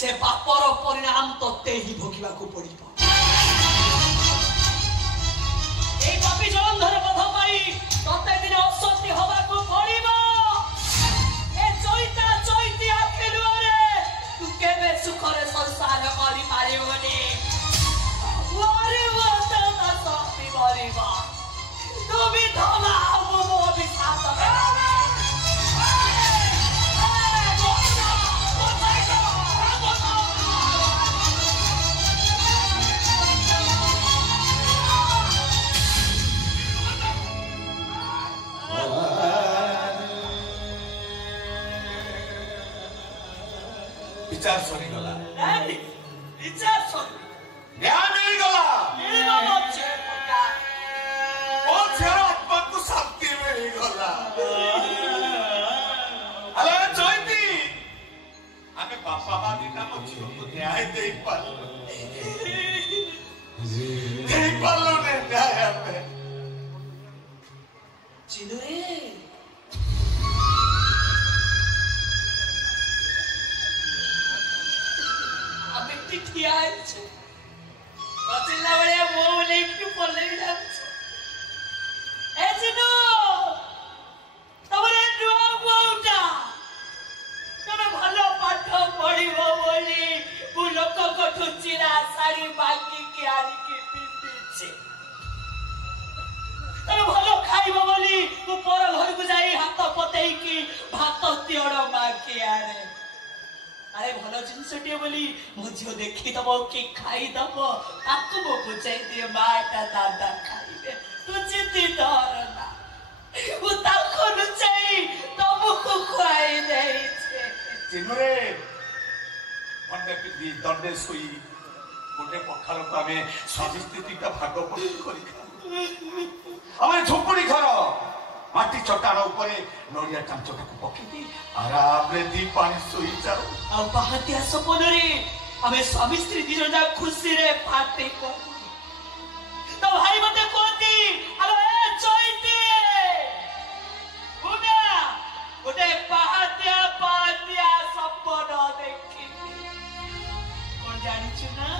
से बापर परिणाम तत्ते ही भोगिबा को पड़िबो ए कपि जलंधर पथ पाई तत्ते दिन असत्य होबा को पड़िबो ए चैता चैती आखेलु रे तू केबे सुखरे संसार करि पारिबोनी वारे वाता सत्य परिबा तू भी धमा मो विश्वास विचार सरी गला नहीं विचार सरी ध्यान नहीं गला मिल गलो छे पक्का ओ छेरा आत्मा को शांति मिल गला अरे जयती हमें बापा माँ दिना मुझे को न्याय दे पालो ने न्याय पे चिनुरे ठिया है बचिला बड़े वो लेके पले जाछ ए जिनो तमरे दुआ बोटा तमे भलो पाठ पढिबो बोली मु लोक कठु चिरा साड़ी बाकी के आरी के पिंदिछि तमे भलो खाइबो बोली मु पर घर को जाई हाथ पतेई की भात तियड़ मा के आरे अरे भलो जिनसटिए बोली मुझे देखी दबो कि खाई दबो ताकू मो बुझाई दिए माटा दादा खाइबे तू चिंती डर ना उ ताको नुचाई तमको खुआई देई छे चिनुरे मन्ने पिदी दंडे सोई गोटे पखाल को आमे स्वामी स्थिति का भाग पड़ी करी खा हमें झोपड़ी घर माटी चट्टान ऊपर नड़िया चांचटा को पकेती आराम रे दी पानी सोई जाओ आ बाहतिया सपन रे हमें स्वामी स्त्री दी जणा खुशी रे पाटे को तो भाई मते कोती अरे ए चोइती उना गोटे पाहतिया सपन देखी कोन जानि छु ना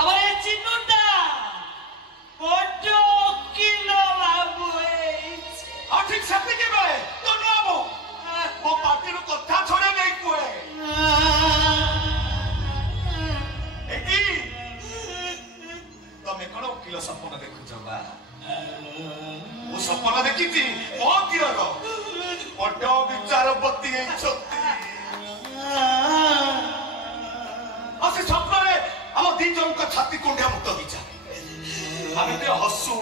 हमारे चिन्नुटा ओटो किलो बाबू ठीक सत्य के बेले तो नुआबो मो पार्टी रो कथा छोड़े नहीं कुए एकी तमे कोन किलो सपन देखु जबा वो सपन देखिति बहुत दियरो बड्डो विचारपति ए छति असे सपन रे हम दी जन को छाती कुंडा मुक्त विचार हमें ते हसू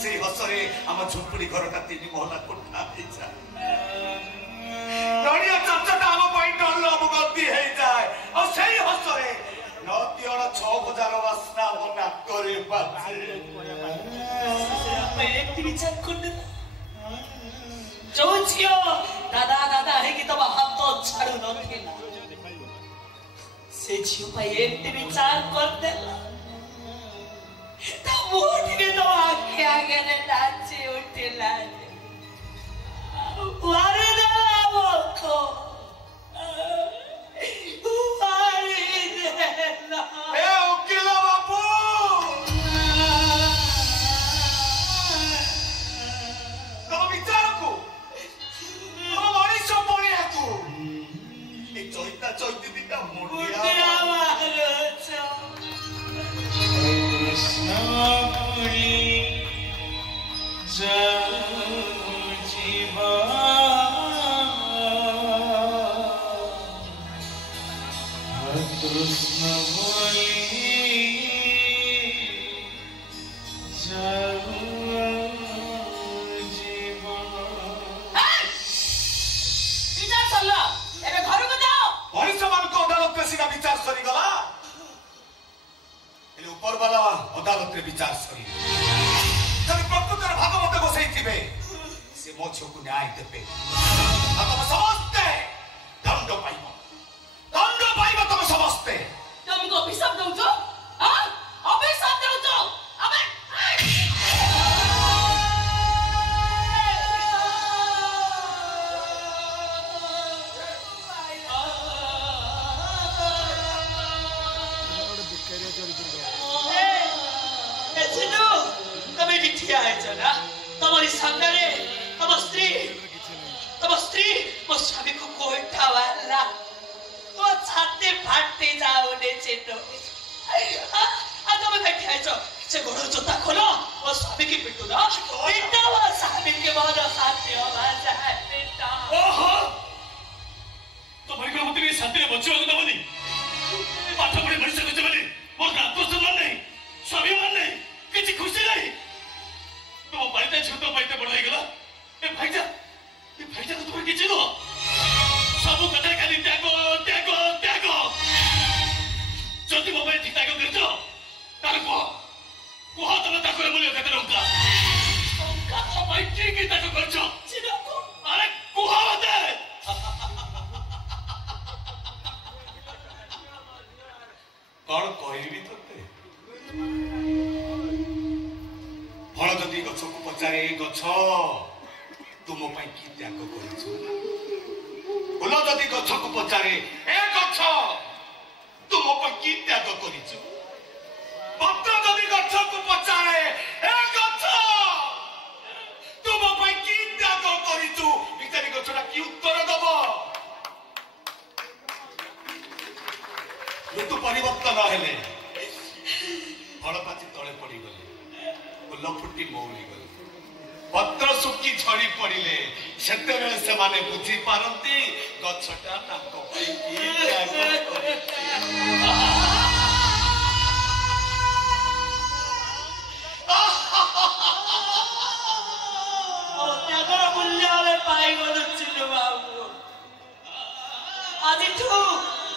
से हसरे हम झुपड़ी घरटा तीन मोहला कोठा हेजा नड़िया चचटा हम पई डल अब गलती हे जाए और सेही हसरे नतियड़ 6000 वासना बना करे बाजे मैं एक विचार कर जो छियो दादा दादा है कि तब हाथ तो छाड़ू न खेला से छियो भाई एक विचार कर देला मोटी तो आके आगे ने नाचे उठे लाजे वारे ना वो को वारे ना ए उकिला बाबू तो विचार को हम मनीष पड़िया को ए चैता चैती दिटा मुंडिया मारो छो विचार सरी गला ऊपर वाला अदालत रे विचार सरी प्रकृतर भागवत गोसाई थिबे से मो छो को न्याय देबे तुम समस्ते दंड पाइबो तुम समस्ते तुमको अभिशाप दउ छो हां अभिशाप दउ छो अबे कौन कहबी तोते फल जदि गछ को पचारे गछ तुम कि त्याग कर फूल जदि गछ को पचारे ए गछ तुम कि त्याग कर पत्र जदि गछ को पचारे ए गछ तुम कि त्याग करिचु बिचारी गछटा कि उत्तर दब ऋतु परिवर्तन हेले फल पाची तले पड़ी गले फूल फुटी मौली गले पत्र सुखी झड़ी पड़िले सेतेबेले से माने बुझी पारंती गछटा ताको पई कि त्याग करिचु त्यागर मूल्य हमें पाई गलु चिन्नु बाबू आज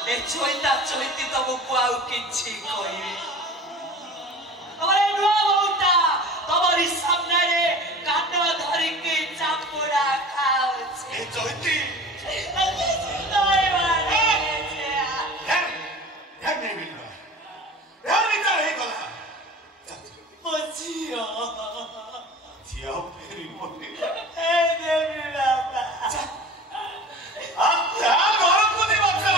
ए चोइता चोइती तमको आउ किछि कहिबे हमरे नुआ बहुटा तमरी सामने रे कान धरि के चापुड़ा खाउ छे ए चोइती नहीं बारे यार नहीं मिलबा यार विचार हे गला ओ जियो जियो फेरी मोटे ए देवी बाबा अच्छा घर को दे बच्चा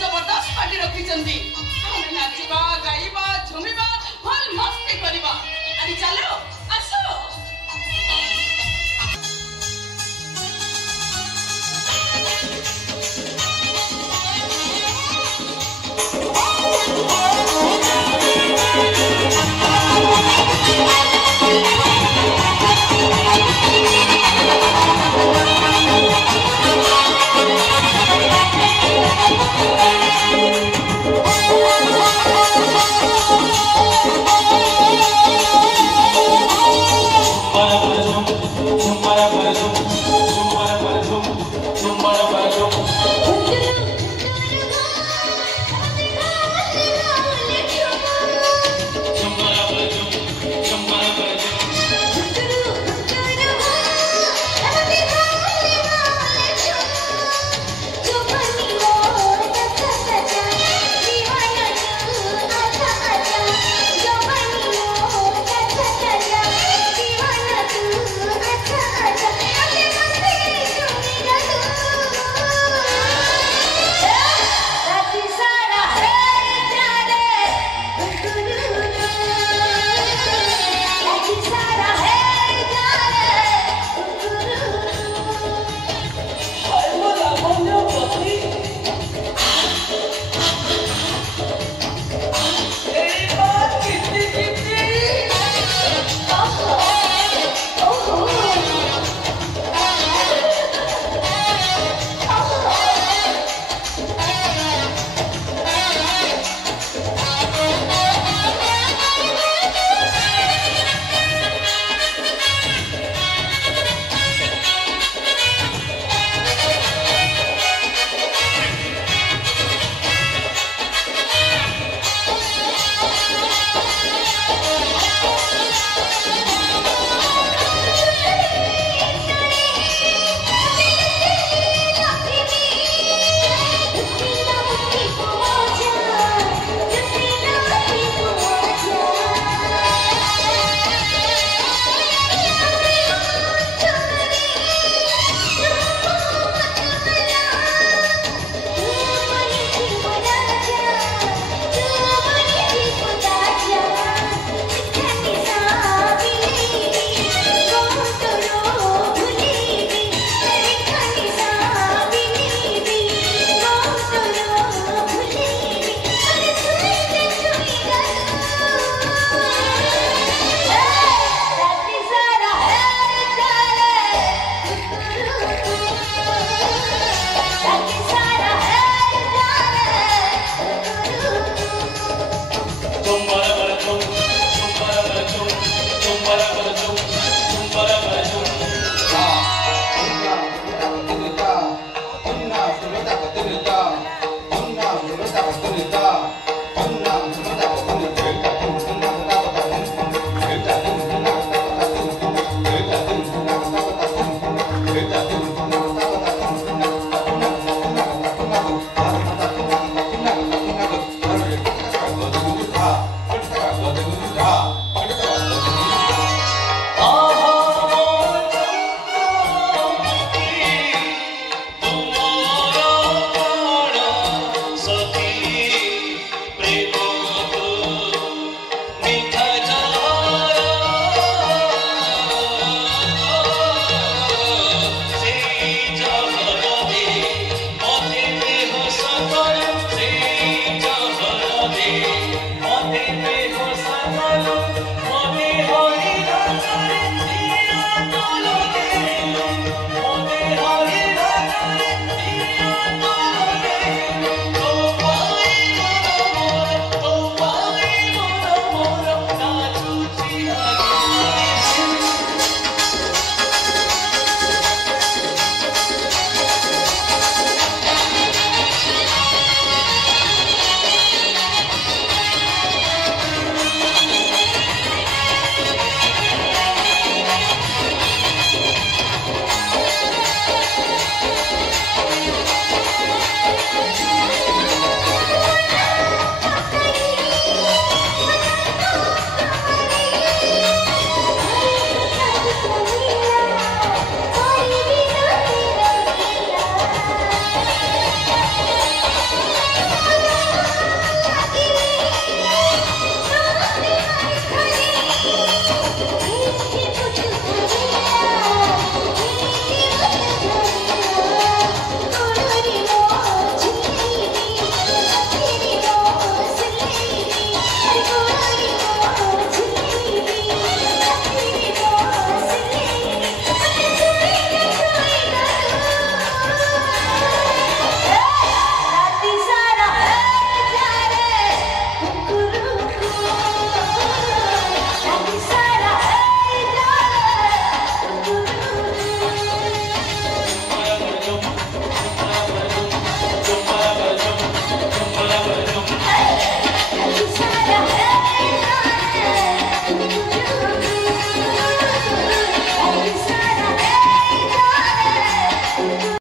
जबरदस्त पार्टी रखी